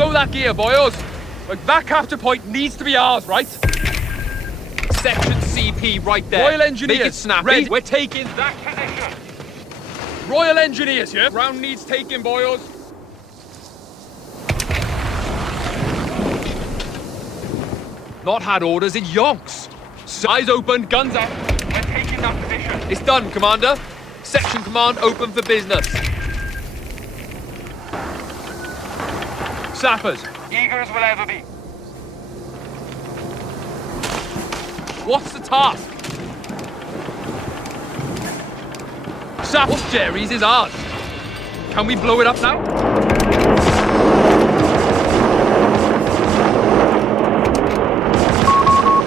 stow that gear, boyos. Like, that capture point needs to be ours, right? Section CP right there. Royal Engineers. Make it snappy. Ready. We're taking that position. Royal Engineers, yeah? Ground needs taking, boyos. Not had orders in yonks. Eyes open, guns out. We're taking that position. It's done, Commander. Section command open for business. Sappers. Eager as will ever be. What's the task? What's Jerry's is ours. Can we blow it up now?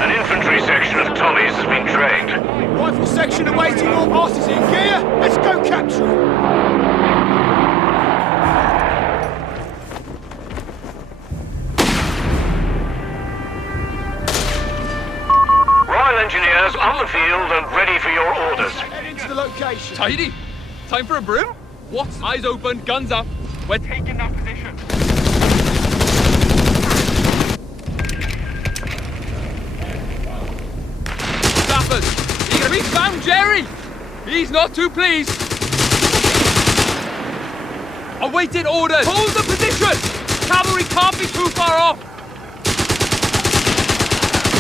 An infantry section of Tommies has been trained. Rifle section awaiting all passes in gear. Let's go capture it. Royal Engineers on the field and ready for your orders. Head into the location. Tidy. Time for a brew? What's eyes open, guns up. We're Taking that position. sappers. We found Jerry. He's not too pleased. Awaiting orders. Hold the position. Cavalry can't be too far off.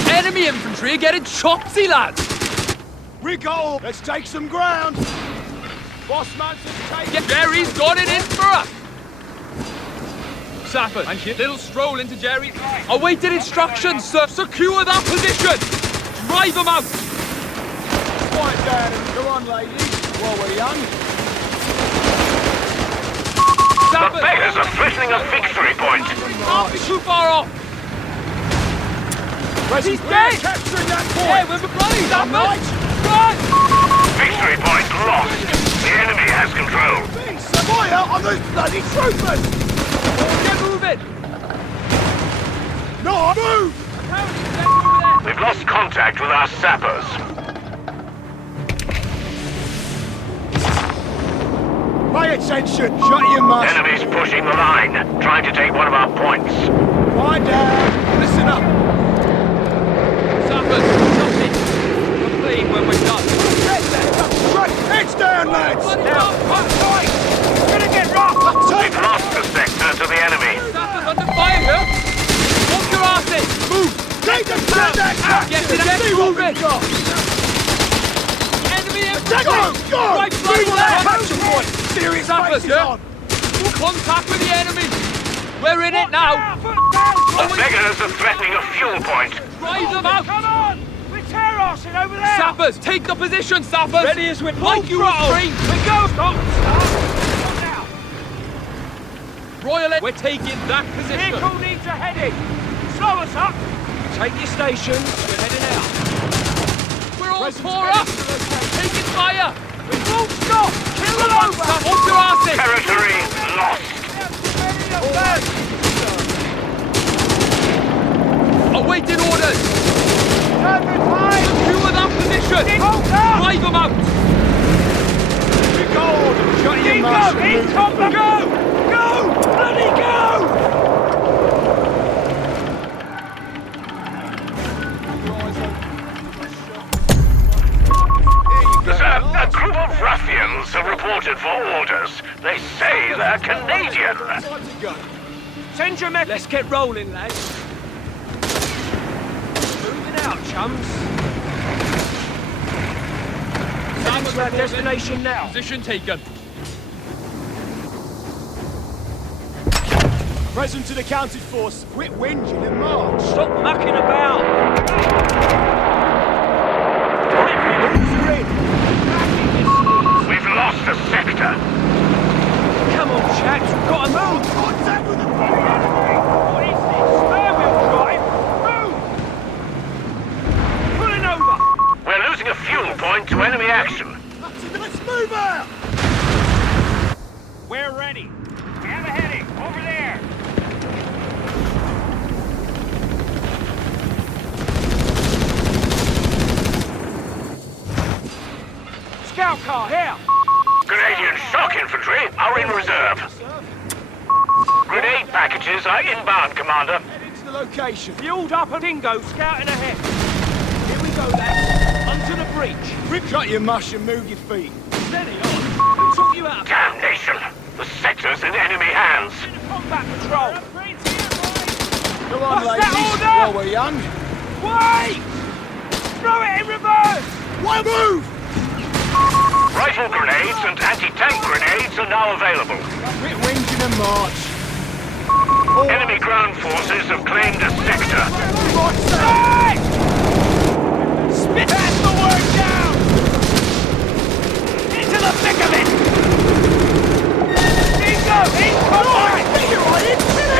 Enemy infantry are getting chopsy, lads. We go. Let's take some ground. Boss Manson's taking. Jerry's got it in for us. Sappers, little stroll into Jerry's line. Awaited instructions, sir. Secure that position. Drive them out. Quiet down and go on, ladies, while we're young. The beggars are threatening a victory point. Can't be too far off. He's dead. Capturing that point. Yeah, we're running, Right. Run! Victory point lost. The enemy has control. Fire on those bloody troopers! Get moving! No, move! We've lost contact with our sappers. Pay attention! Shut your mouth! Enemies pushing the line, trying to take one of our points. Quiet down! Listen up! Sappers, nothing. Complain when we're done. Heads down, lads! Now, Tight! Gonna get rough! We've lost the sector to the enemy. Sappers under fire here. Hold your asses. Move. Take the stand that Get it, get moving. Enemy infantry. Go! Right flank Move on that left. capture point! Serious Sappers, faces yeah? on! Contact with the enemy. We're in it now. The beggars are threatening a fuel point. Drive them out. Come on! We're terracing over there! Sappers, take the position, sappers. Ready as we're like you were trained. We go! Stop! Stop now! Royal, we're taking that position. Vehicle needs a heading! Slow us up! Take your stations, we're heading out. We're all tore up. Taking fire. We won't stop! Kill them over! Hold your asses. Territory lost. Awaiting orders. Turn behind! Secure that position. Hold down! Drive them out. We go! Shut your Go! mouth! In combat! Go! Go! Bloody go! Sir, a group of ruffians have reported for orders. They say they're Canadian. Time to go. Send your men! Let's get rolling, lads. Moving out, chums. Heading to our destination now. Position taken. Present to the counted force. Quit whinging and march. Stop mucking about! We've lost a sector. Come on, chaps, we've got to move! Contact with the enemy! What is this? Spare wheel drive? Move! Pulling over! We're losing a fuel point to enemy action. Let's move out! We're ready. We have a heading. Over there. Scout car, here! Canadian shock infantry are in reserve. Grenade packages forces are inbound, Commander. Head into the location. Fueled up a dingo scouting ahead. Here we go, lads. Onto the breach. Shut your mush and move your feet. Steady on. Who taught you how to Damnation! The sector's in enemy hands. combat patrol? Come on, What's that ladies, order? while we're young. Wait! Throw it in reverse! Why move? Rifle grenades and anti-tank grenades are now available. Quit whinging and march. Enemy ground forces have claimed a sector. Hey! Spit pass the word down! Into the thick of it! Dingo! Incoming!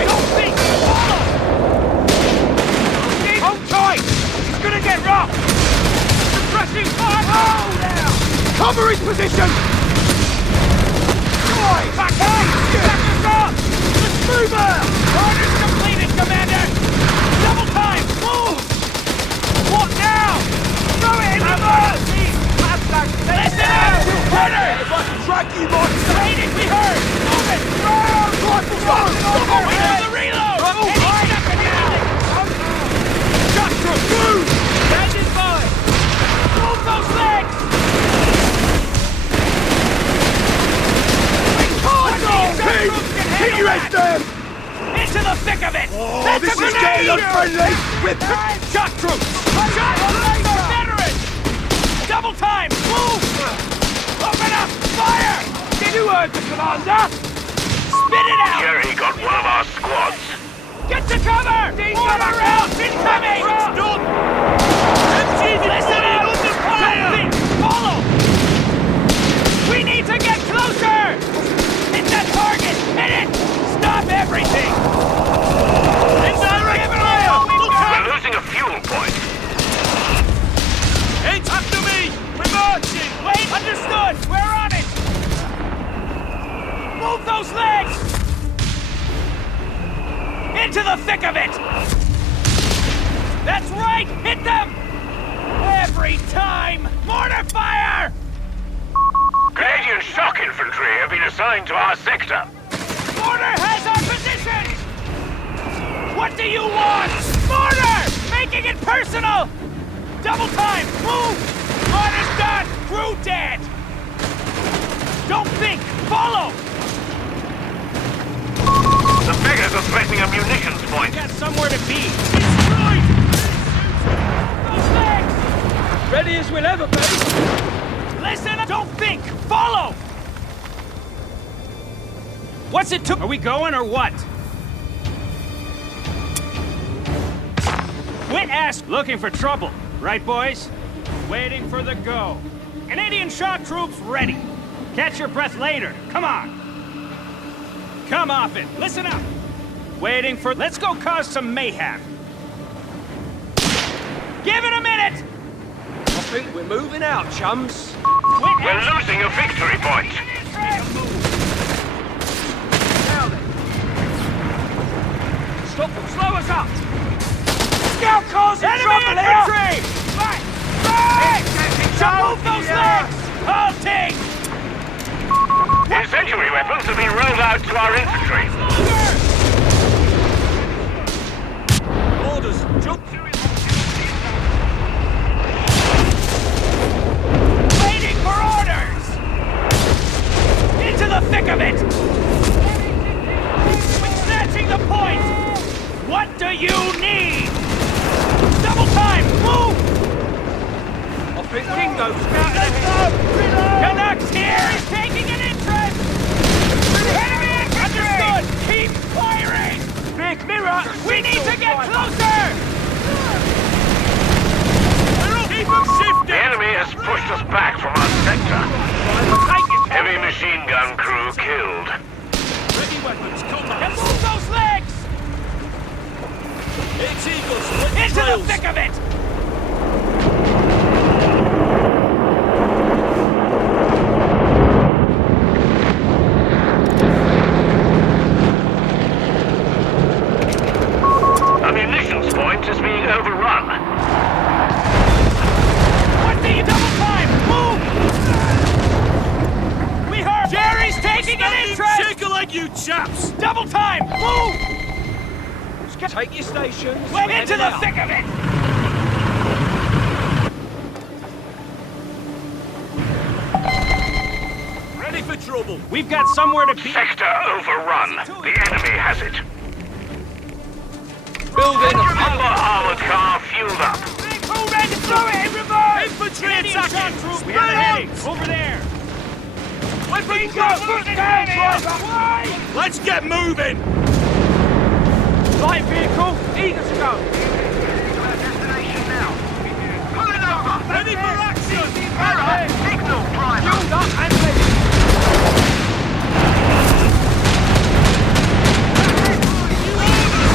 Don't think! Follow! Hold tight! He's gonna get rough! Suppressing fire! Oh, now! Cover his position! Back up! Back us up! Let's move out! Orders completed, Commander! Double time! Move! What now? Throw it in reverse! Listen up! Header! If I can track you, monster! Waiting, we heard! Move it! Round! Rifles on! Oh, we have the reload! Any second now! Shut through! Move! Standing by! Move those legs! Keep your heads down! Into the thick of it! Oh, That's this a is getting grenade! unfriendly! With shot troops! Shot veteran! Double time! Move! Open up! Fire! Did you heard the commander? Spit it out! Jerry got one of our squads. Get to cover! Order rounds incoming! Listen up! Something! Follow! We need to get closer! Hit that target! Hit it! Stop everything! Indirect fire! We're losing a fuel point. It's after me! We're marching! Wait! Understood! We're on it! Move those legs! Into the thick of it! That's right! Hit them! Every time! Mortar fire! Canadian shock infantry have been assigned to our sector. Mortar has our position! What do you want? Mortar! Making it personal! Double time! Move! Mortar's done! Crew dead! Don't think! Follow! The beggars are threatening a munitions point. Got somewhere to be! Destroyed! Those legs! Ready as we'll ever be. Listen, don't think! Follow! What's it took? Are we going or what? Quit ask looking for trouble, right boys? Waiting for the go. Canadian shock troops ready. Catch your breath later. Come on. Come off it. Listen up. Waiting for... Let's go cause some mayhem. Give it a minute! I think we're moving out, chums. Quit We're losing a victory point. Now then. Stop them. Slow us up. Scout calls in trouble here! Right! Right! Move those legs! Halting! Incendiary weapons have been rolled out to our infantry. Orders. Jump. Waiting for orders! Into the thick of it! We're snatching the point! What do you need? Double time! Move! I think Dingo's scouting ahead. Canucks here is taking an interest! Enemy understood! Keep firing! Big mirror. We need to get closer! Keep them shifting. The enemy has pushed us back from our sector. Heavy machine gun crew killed. Ready weapons. Combat. And move those legs! It's Eagles. Split Into the trails. thick of it! A munitions point is being overrun. What do you double time? Move! We heard Jerry's taking an interest! Shake a leg, you chaps. Double time! Move! Take your stations. We're into the thick of it! Ready for trouble. We've got somewhere to be. Sector overrun. The enemy has it. Building a Our armored car fueled up. Vehicle ready! Throw it in reverse! Infantry Canadian shock attacking. troops! We have a heading! Over there! Let me Go! Look down, driver! Let's get moving. Light vehicle, eager to go! Pulling over. Ready for action. Signal driver. Fueled up and ready!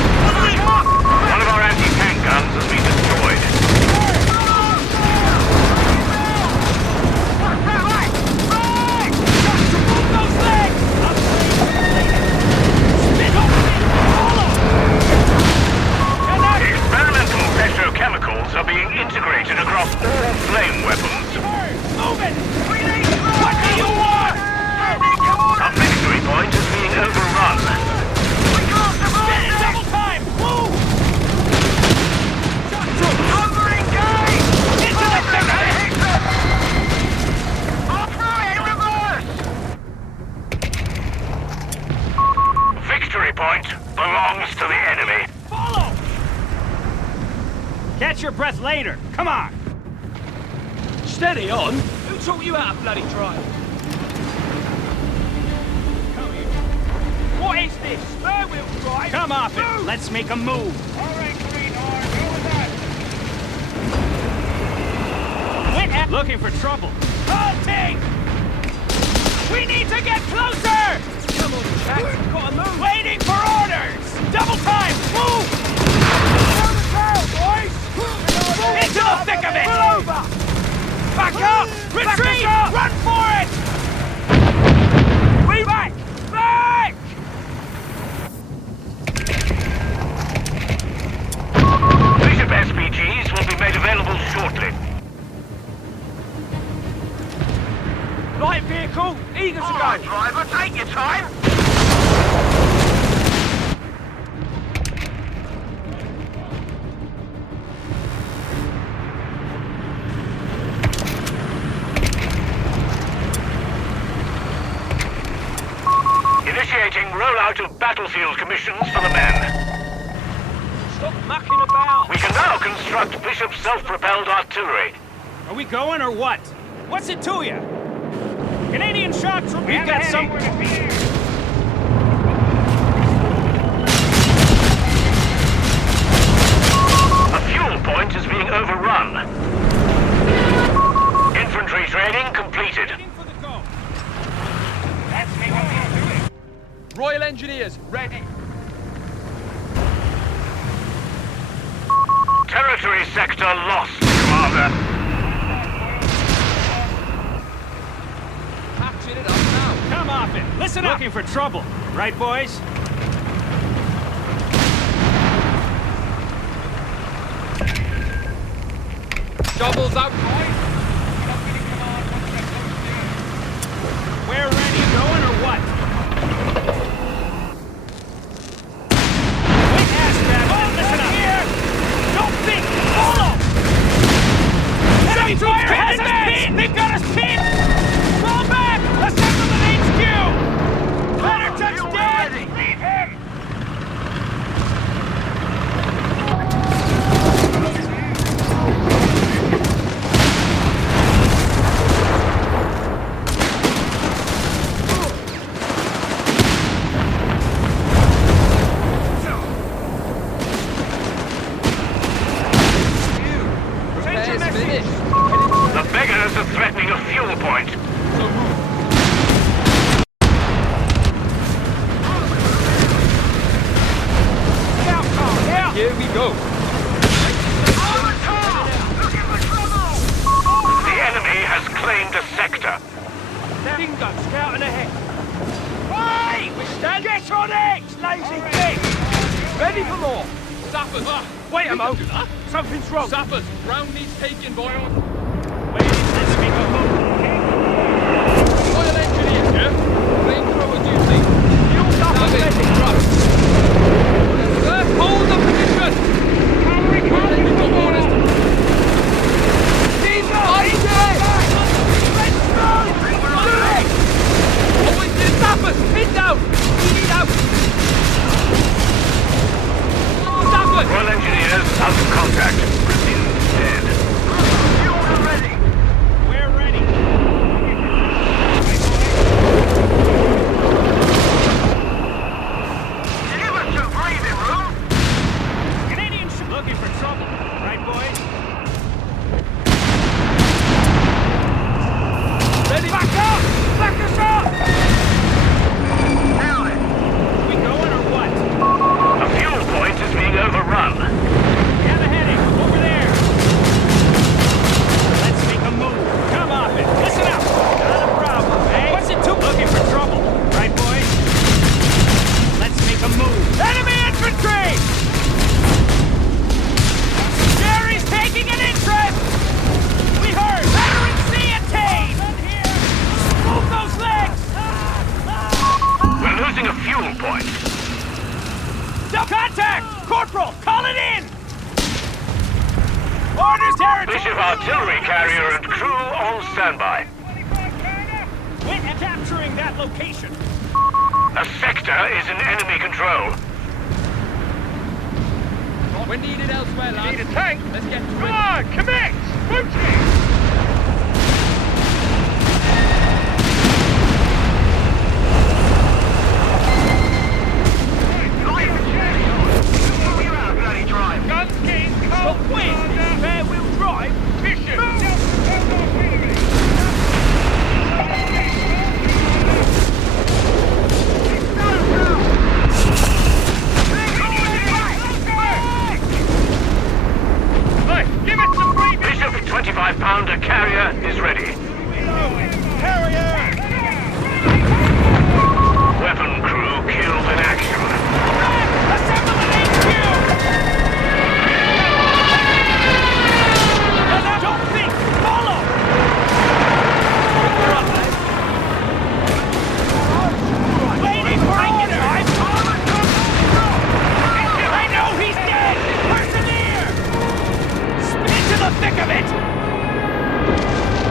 One of our anti-tank guns has been destroyed. Move those legs! Spin up! Follow! Experimental petrochemicals are being integrated across all flame weapons. Move it! What do you want? Our victory point is being overrun. Spin it double time! Move! Into the thick of it! Victory point belongs to the enemy. Follow! Catch your breath later. Come on! Steady on. Who taught you how to bloody drive? What is this? Spare wheel drive? Come off it. Let's make a move. All right, greenhorn. Go with that. Looking for trouble. Halting! We need to get closer! Come on, Jack. We've got to move. Waiting for orders! Double time! Move! Into the thick of it! Pull over! Back up! Retreat! Run for it! We back! Back! Bishop SPGs will be made available shortly. Light vehicle, eager to go! Driver, take your time. Initiating rollout of battlefield commissions for the men. Stop mucking about! We can now construct Bishop self-propelled artillery. Are we going or what? What's it to you? Canadian shock troops. We've got somewhere to be. A fuel point is being overrun. Infantry training completed. For the go. Let's make a move to it. Royal Engineers, ready. Territory sector lost, Commander. Patching it up now. Come off it. Listen up. Looking for trouble, right, boys? Shovels out, boys. We're ready. Going or what? Wait, ask that. Listen up. Here. Don't think. Follow. Enemy fire has us pinned. They've got us pinned. Fall back. Assemble an HQ. Ladder touch dead. Leave him. Repairs finished. The beggars are threatening a fuel point. Scout car. Yeah. Here we go. The enemy has claimed a sector. Dingo scouting ahead. Hey! We stand. Get on it, lazy thing. Ready for more. Sappers. Wait a We can moment. do that. Something's wrong. Sappers. Ground needs taking, boy. Wait, let's make a move. Royal Engineers, yeah? Flamethrower duty. Fueled up and Savage ready. thrust. Sir, hold the attack! Corporal, call it in! Orders territory! Bishop artillery carrier and crew on standby. We're capturing that location. A sector is in enemy control. We're needed elsewhere, lads. Need a tank? Let's get to Come it. on, commit! Rotate! Guns keen, so quick! Fair-wheel drive? Bishop! Give it some free Bishop 25-pounder carrier is ready. Carrier! Weapon crew killed in action. Assemble an HQ! Don't think! Follow! Waiting for engine drive! I know he's dead! Persevere! Spin into the thick of it!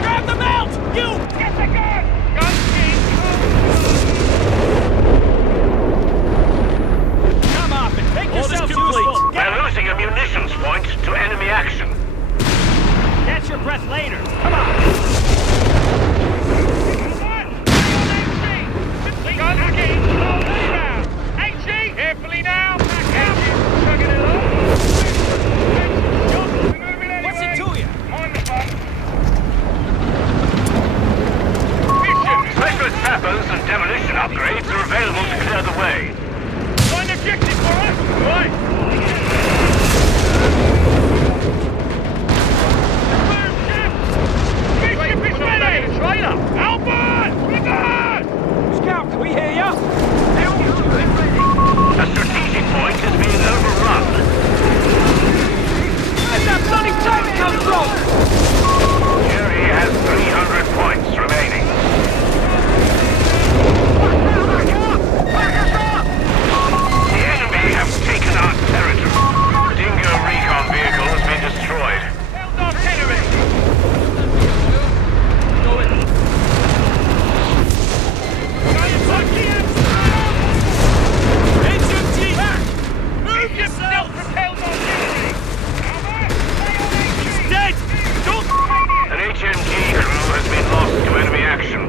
Grab the mount! You! Get the gun! Gun team! Come off and make yourself useful! We're losing a munitions point to enemy action. Catch your breath later! Come on! Gun team! HE! Carefully now! Chugging it along! What's it to you? Specialist sappers and demolition upgrades are available to clear the way. Find objective for us! Right! Bishop is ready! Trailer! Albert! Reverse! Scout, can we hear ya? A strategic point is being overrun. Where's that bloody tank come from? Jerry has 300 points remaining. The enemy have taken our territory. Dingo recon vehicle has been destroyed. Held artillery! Move yourself! Propelled artillery! He's dead! Don't... An HMG crew has been lost to enemy action.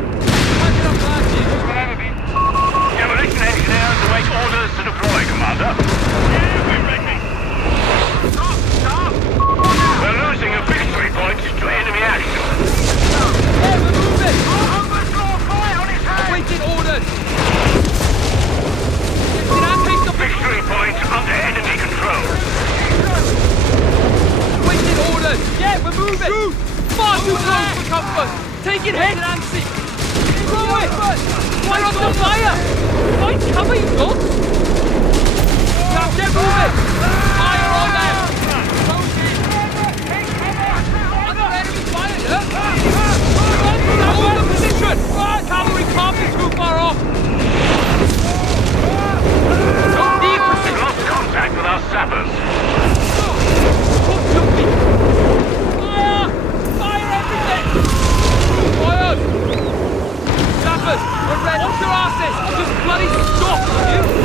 Demolition engineers await orders to deploy, Commander. We're ready! We're losing a victory point to enemy action. Yeah, we're moving! Awaiting orders! Did I take the Victory point under enemy control. awaiting orders? Yeah, we're moving! Shoot! Far too close for comfort! Taking hits! Nancy! Throw it! Why under fire? Find cover, you nuts! Now get moving! Fire on them! Under enemy fire, yeah? Hold the position! Cavalry can't be too far off! Don't need We've precision! lost contact with our sappers. Fire! Fire everything! Fire! Sappers, we're ready. Watch your asses! Just bloody stop, will you?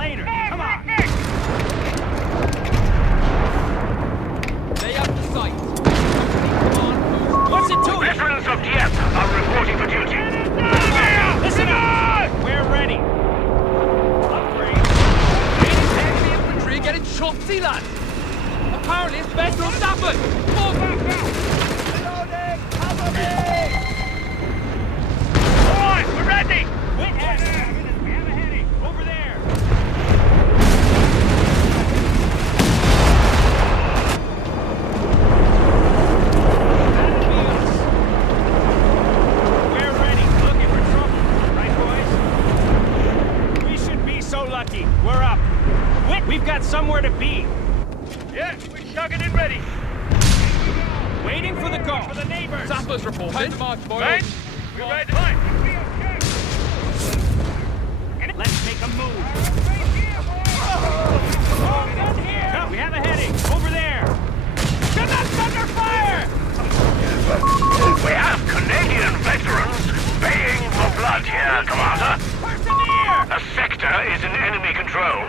later. Come on. They have the sight. What's it to you? Veterans of Dieppe are reporting for duty. Listen up! We're ready. Upgrade. Enemy infantry are getting shotty, lads. Apparently it's better on Stafford. Fall back now. Reloading! Cover me! All right, we're ready. Wait, we have a heading. Over there. That'll be us. We're ready. Looking for trouble. Right, boys? We should be so lucky. We're up. Wait, we've got somewhere to be. Yeah, we're chugging and ready. Waiting for the call. For the neighbors. Sappers reporting. Time to march, boys. Right? We're ready. Let's make a move. Gun here. Come, we have a heading. Over there. Do not under fire. We have Canadian veterans baying for blood here, Commander. Persevere. A sector is in enemy control.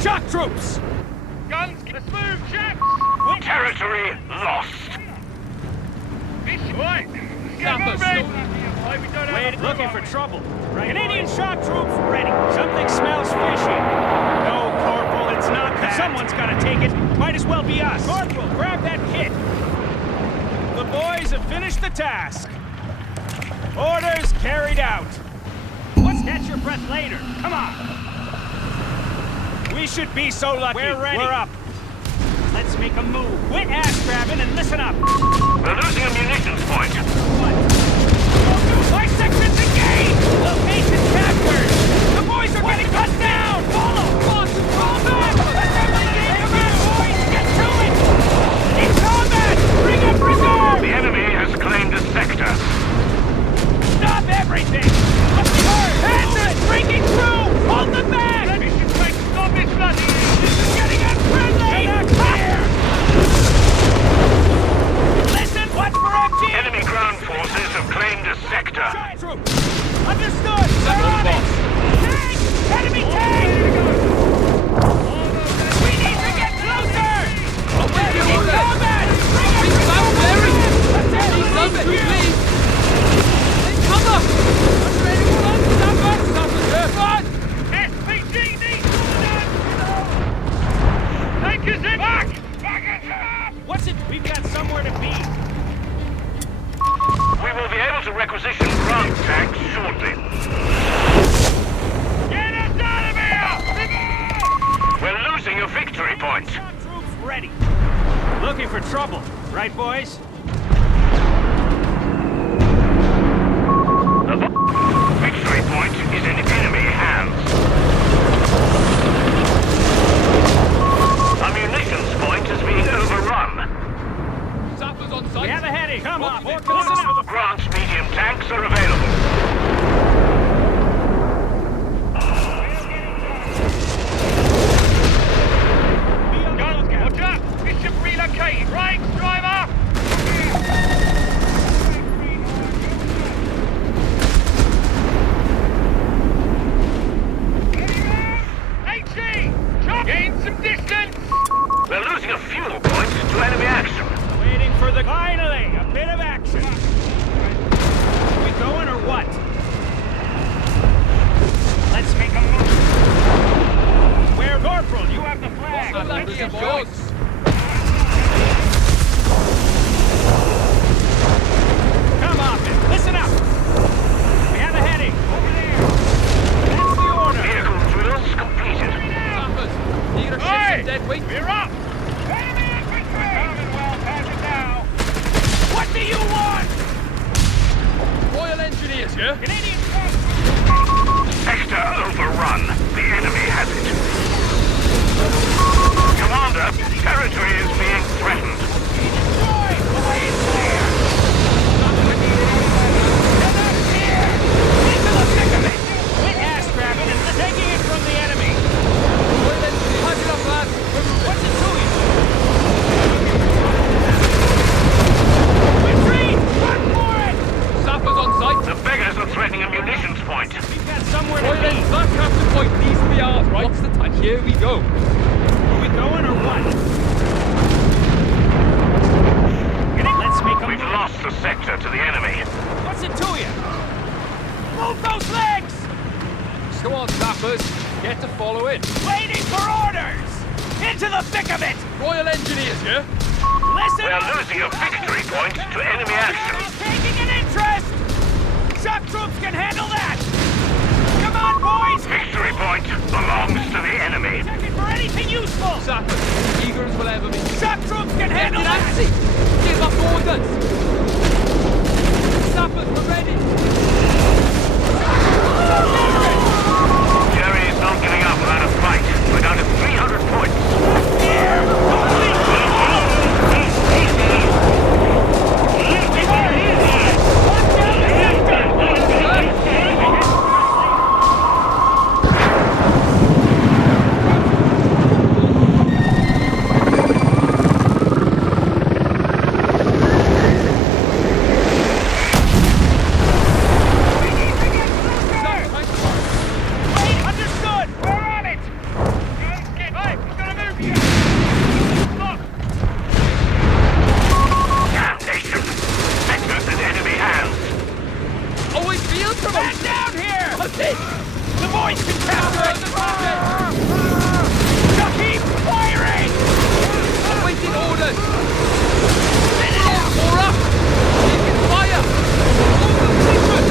Shock troops. Guns, let's move, chaps! Territory lost. Right. Sappers, Wait, looking for trouble. Right. Canadian shock troops ready. Something smells fishy. No, Corporal, it's not that. Someone's got to take it. Might as well be us. Corporal, grab that kit. The boys have finished the task. Orders carried out. Let's catch your breath later. Come on. We should be so lucky. We're ready. We're up. Let's make a move. Quit ass grabbing and listen up. We're losing a munitions point. What? My section's engaged! Location captured! The boys are getting cut down! Follow! Fall back! Come on, boys! Get to it! In combat! Bring up reserve! The enemy has claimed a sector. Stop everything! Hands breaking through! Hold them back! Mission point, stop it, bloody! This is getting unfriendly! Clear! Listen, watch for MG! Enemy ground forces have claimed a sector. Troops! Understood! They're on it! Tank! Enemy tank! We need to get closer! Enemy combat! Bring up Please, please. Take cover. Under anyone? Sappers. Run. SPG needs Take us in! Back! Back us up! What's it? We've got somewhere to be. We will be able to requisition ground tanks shortly. Get us out of here! We're losing a victory point. Shock troops ready. Looking for trouble, right, boys? The victory point is in enemy hands. Our munitions point is being overrun. Sappers on We site. have a heading. Come on, Listen listen up. up. Grant's medium tanks are available. Guns, watch up! Bishop relocated. Right, driver! HE! Gain some distance! We're losing a fuel point to enemy action. Waiting for the... Finally, a bit of action. We going or what? Let's make a move. Where, Corporal? You have the flag. What's the lucky of yours? Come on, listen up. We have a heading. Over there. That's the order. Vehicle drills completed. Sappers. Need to shift some dead weight. We're up! Enemy infantry! Commonwealth has it now. What do you want? Royal Engineers, yeah? Canadian Sector overrun. The enemy has it. Commander, territory is being threatened. destroy! The way is clear! Get up here! Into the thick of it! Quit ass grabbing and taking it from the enemy! Royal Engineers. Pack it up, lads. What's it to you? Here we go. Are we going or what? Let's make a We've move. lost the sector to the enemy. What's it to you? Move those legs! Come on, sappers. Get to follow it. Waiting for orders! Into the thick of it! Royal Engineers here. Listen! We are losing a victory point to enemy action. He's taking an interest! Shock troops can handle that! Come on, boys! Victory point belongs to the enemy. Check it for anything useful! Sappers, eager as will ever be. Shock troops can Get handle it, that! Nancy! Give us orders! Sappers, we're ready! Jerry is not giving up without a fight. We're down to 300 points. Understood! We're on it! Hey, we're gonna move here! Look! Damnation! Sector's in enemy hands. Oh, it feels from Back down here! The boys can capture it! Now keep firing! Awaiting orders! More up! Taking fire! Hold the position!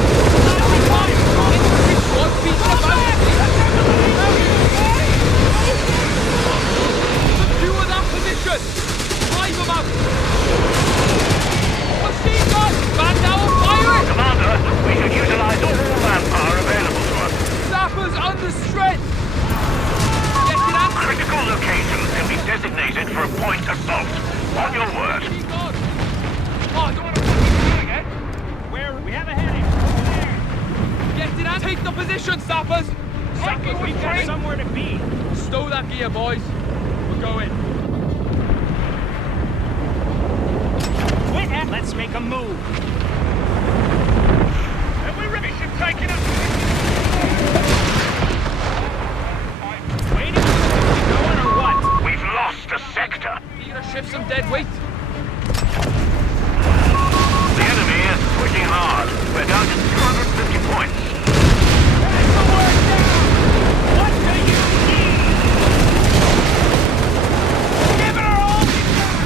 Infantry squad beats the battery! Secure that position! Drive them out! Machine gun! Man down, fire it! Commander, we should utilize all manpower available to us. Sappers under strength! Get it out! Critical locations can be designated for a point assault. On your word. Machine gun! Oh, I don't want to fucking again! Where? We have a heading. Get it out! Take the position, sappers! Sappers, We've got ready? somewhere to be. Stow that gear, boys. We're going. Quit at. Let's make a move. Have we really should take it Waiting. We going or what? We've lost a sector. You gonna shift some dead weight? The enemy is pushing hard. We're down to 250 points. That's the word down! What do you need? Give it our all we got!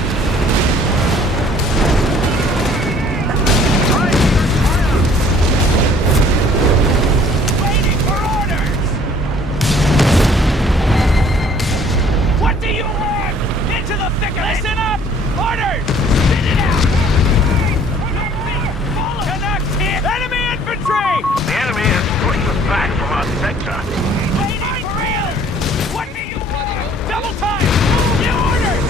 Waiting for orders! What do you want? Into the thick of it! Listen up! Orders! Spit it out! Canucks hit! Enemy infantry! The enemy has pushed us back from our sector. Waiting for orders! What do you want? Double time! New orders!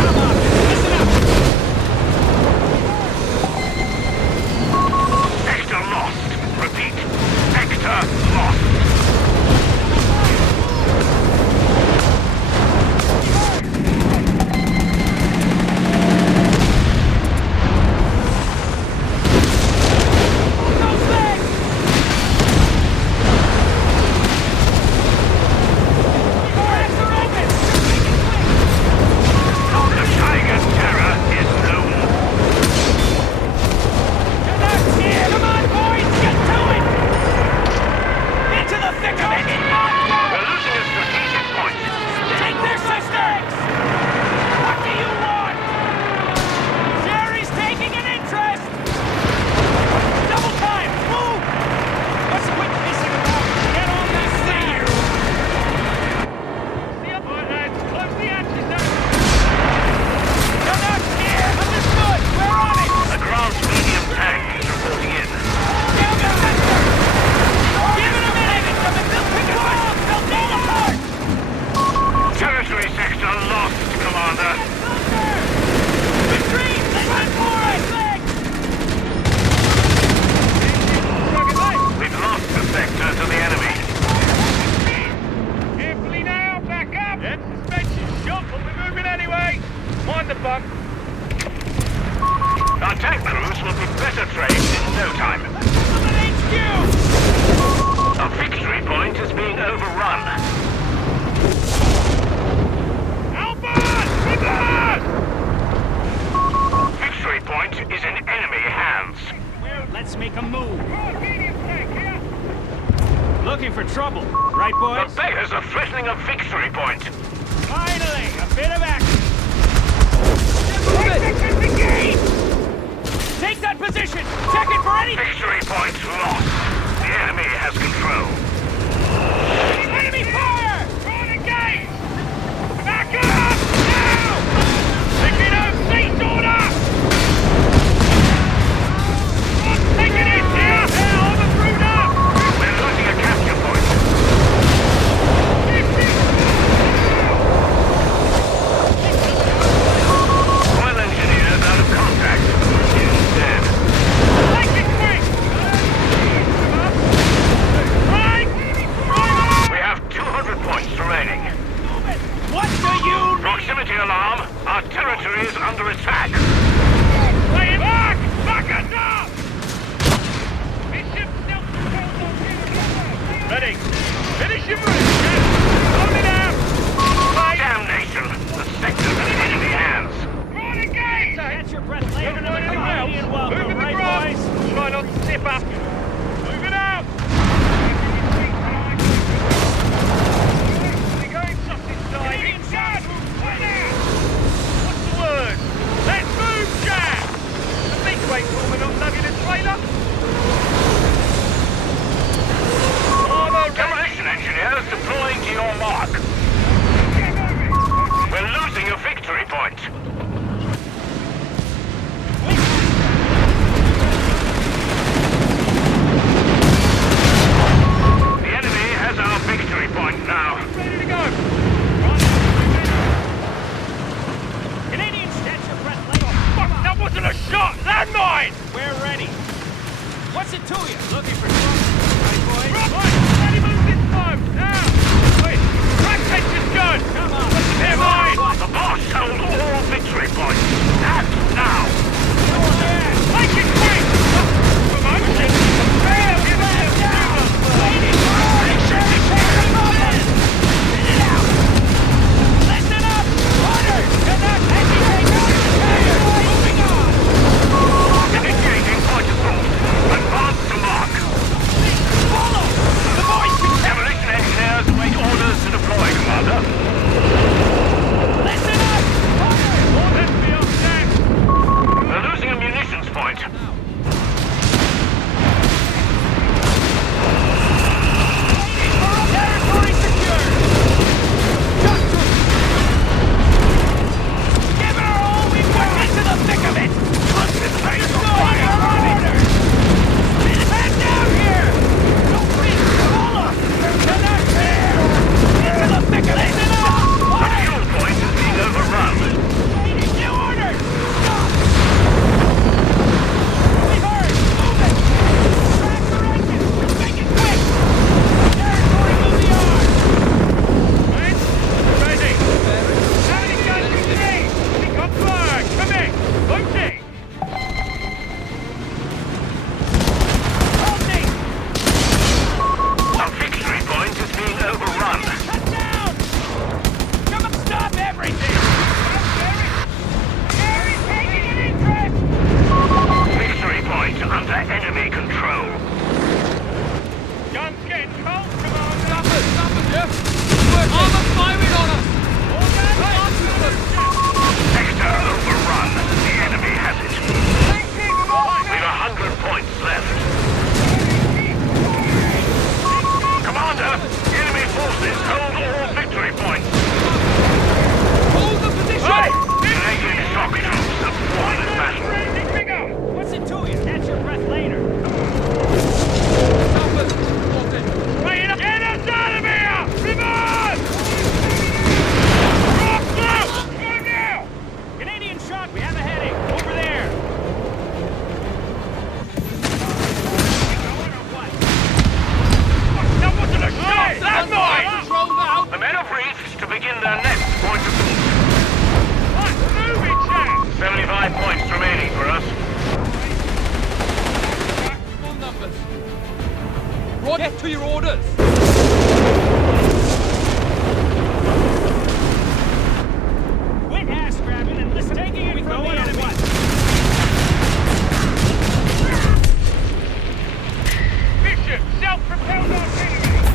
Come on, listen up! Sector lost. Repeat. Sector lost. Those legs! Racks are open! The Tiger Terror is known. Canucks here! Come on, boys! Get to it! Into Looking for trouble, right, The boys? beggars are threatening a victory point. Finally, a bit of action. Move it! Take that position! Check it for any... Victory point lost. The enemy has control. Enemy fire! On engage! Back up! Now! Pick it up! Cease order! Taking it here! Hell, I'm a brooder! We're losing a capture point. Oil engineers out of contact. He's dead. Take it quick! Right! We have 200 points remaining. What do you... Proximity alarm. Our territory is under attack. Play it back! Back us up! Ready. Finish him right. Hold it out. Damnation! The sector's in enemy hands. Run again! Catch your breath later. Canadian welcome, right, boys? Try not to slip up. Move it out! We're going sausage side. Canadian Chad! What's the word? Let's move, Chad! The big weight woman not lugging a trailer? Demolition engineers deploying to your mark. We're losing a victory point. The enemy has our victory point now. Ready to go! Canadians, catch your breath, lay off. Fuck, that wasn't a shot! Landmine! We're ready. What's it to you? Looking for trouble, right, boys? Right, ready move this time, now! Wait, crack tension's done! Come on! Never mind! The boss held all victory points. Act now. Go on, yeah! Make it quick! Promotion! Fail! Give it down! Waiting for action! Get it out! Listen up! Orders! Cannot hesitate! Moving on! Initiating point of route. Advance to mark. Follow! The voice can... Demolition engineers await orders to deploy, Commander. Listen up! Orders be on deck! We're losing a munitions point. Territory secured! Give her all we've got! Into the thick of it! Concentrate on fire! Orders! Head down here! Don't breathe! Follow! Cannot tear! Into the thick of it! Listen up! The fuel point is being overrun. Waiting! New orders! Stop! We heard! Move it! Track the engine! Make it quick! Territory move the arm! Right? Ready! How many guns do you need? Got fire! Come in! Loading! Holding! A victory point is being overrun. Cut down! Come on, stop everything! Gary's taking an interest! Victory point under enemy control. Guns getting cold, Commander! Stop it, Jeff! Armor firing on us! All that Sector overrun. The enemy has it. We've 100 points left. Commander, enemy forces hold all victory points. Hold the position! Canadian shock troops have won this battle. What's it to you? Catch your breath later. Stop it! Reporting. Get us out of here! Reverse! Drop through! Go now! Canadian shock, we have a heading. Over there. That wasn't a shot! Landmine! Control now! The men have reached to begin their next point of route. What? Move it, Jack! 75 points remaining for us. Full numbers. Rod, get to your orders! Quit ass grabbing and listen. Taking it from the enemy. Bishop, self-propelled artillery.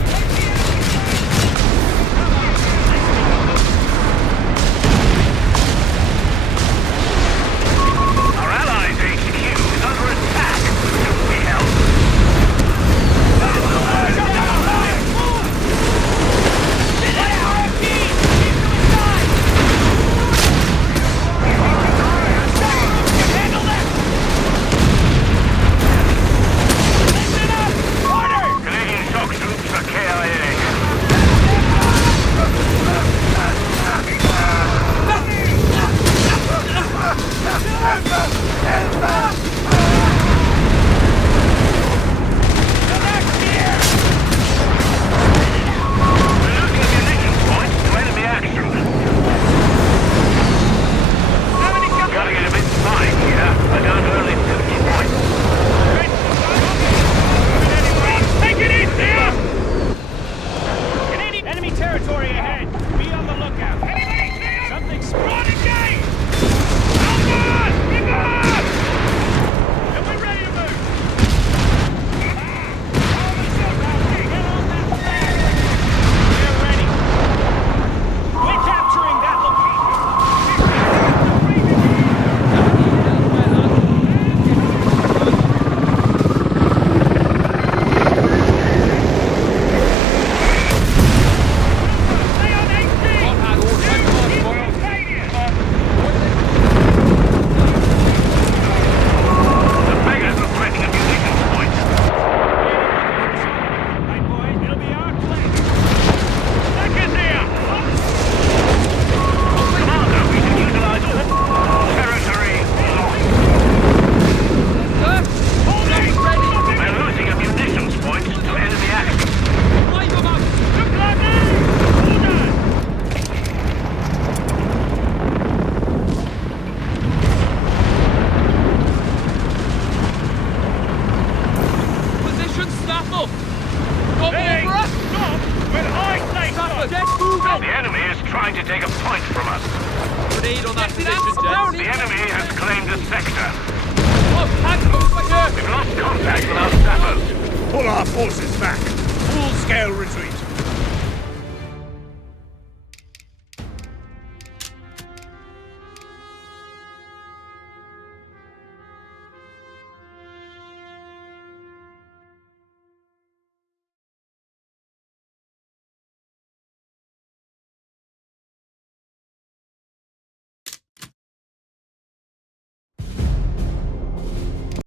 help! The enemy is trying to take a point from us. Grenade on that Get it position, out. The gents. enemy has claimed the sector. Oh, tank over here! We've lost contact with our sappers. Pull our forces